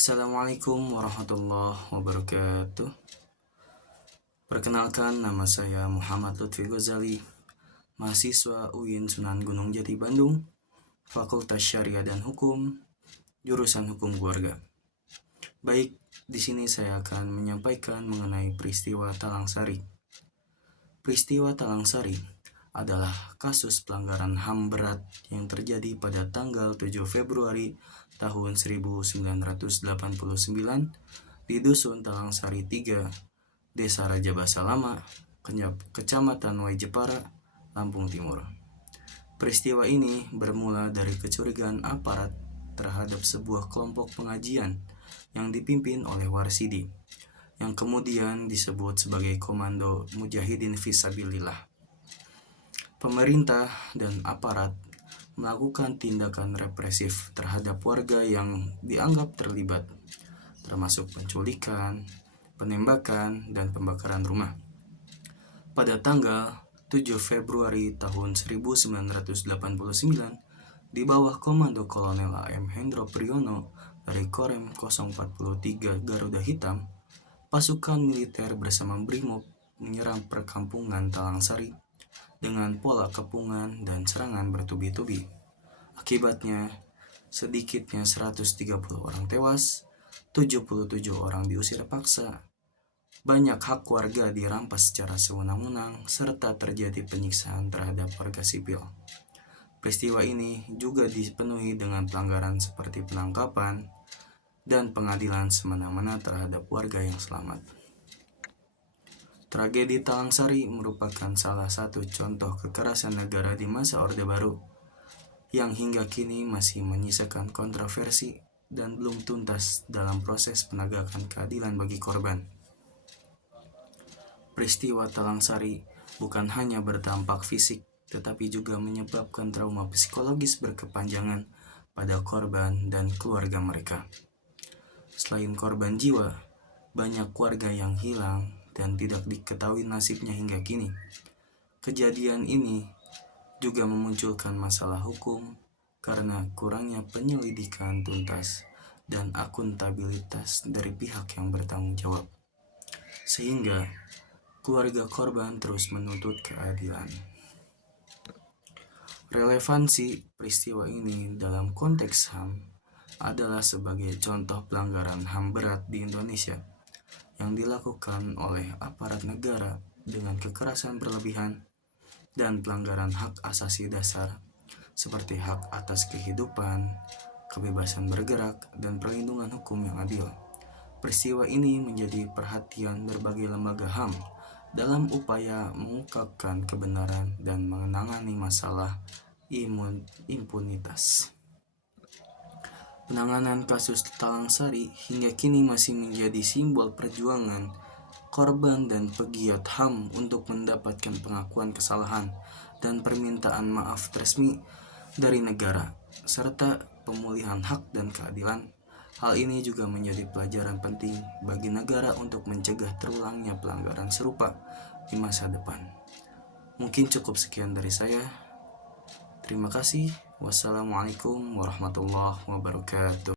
Assalamualaikum warahmatullahi wabarakatuh. Perkenalkan, nama saya Muhammad Lutfi Ghazali, mahasiswa UIN Sunan Gunung Jati Bandung, Fakultas Syariah dan Hukum, jurusan Hukum Keluarga. Baik, di sini saya akan menyampaikan mengenai peristiwa Talang Sari. Peristiwa Talang Sari adalah kasus pelanggaran HAM berat yang terjadi pada tanggal 7 Februari tahun 1989 di Dusun Talang Sari 3, Desa Raja Basa Lama, Kecamatan Waijepara, Lampung Timur. Peristiwa ini bermula dari kecurigaan aparat terhadap sebuah kelompok pengajian yang dipimpin oleh Warsidi, yang kemudian disebut sebagai Komando Mujahidin Fisabilillah. Pemerintah dan aparat melakukan tindakan represif terhadap warga yang dianggap terlibat, termasuk penculikan, penembakan, dan pembakaran rumah. Pada tanggal 7 Februari tahun 1989, di bawah komando Kolonel AM Hendro Priyono dari Korem 043 Garuda Hitam, pasukan militer bersama Brimob menyerang perkampungan Talang Sari dengan pola kepungan dan serangan bertubi-tubi. Akibatnya, sedikitnya 130 orang tewas, 77 orang diusir paksa, banyak hak warga dirampas secara sewenang-wenang, serta terjadi penyiksaan terhadap warga sipil. Peristiwa ini juga dipenuhi dengan pelanggaran seperti penangkapan dan pengadilan semena-mena terhadap warga yang selamat. Tragedi Talang Sari merupakan salah satu contoh kekerasan negara di masa Orde Baru yang hingga kini masih menyisakan kontroversi dan belum tuntas dalam proses penegakan keadilan bagi korban. Peristiwa Talang Sari bukan hanya berdampak fisik, tetapi juga menyebabkan trauma psikologis berkepanjangan pada korban dan keluarga mereka. Selain korban jiwa, banyak warga yang hilang dan tidak diketahui nasibnya hingga kini. Kejadian ini juga memunculkan masalah hukum karena kurangnya penyelidikan tuntas dan akuntabilitas dari pihak yang bertanggung jawab, sehingga keluarga korban terus menuntut keadilan. Relevansi peristiwa ini dalam konteks HAM adalah sebagai contoh pelanggaran HAM berat di Indonesia yang dilakukan oleh aparat negara dengan kekerasan berlebihan dan pelanggaran hak asasi dasar seperti hak atas kehidupan, kebebasan bergerak, dan perlindungan hukum yang adil. Peristiwa ini menjadi perhatian berbagai lembaga HAM dalam upaya mengungkapkan kebenaran dan menangani masalah impunitas. Penanganan kasus Talang Sari hingga kini masih menjadi simbol perjuangan korban dan pegiat HAM untuk mendapatkan pengakuan kesalahan dan permintaan maaf resmi dari negara, serta pemulihan hak dan keadilan. Hal ini juga menjadi pelajaran penting bagi negara untuk mencegah terulangnya pelanggaran serupa di masa depan. Mungkin cukup sekian dari saya. Terima kasih. Wassalamualaikum warahmatullahi wabarakatuh.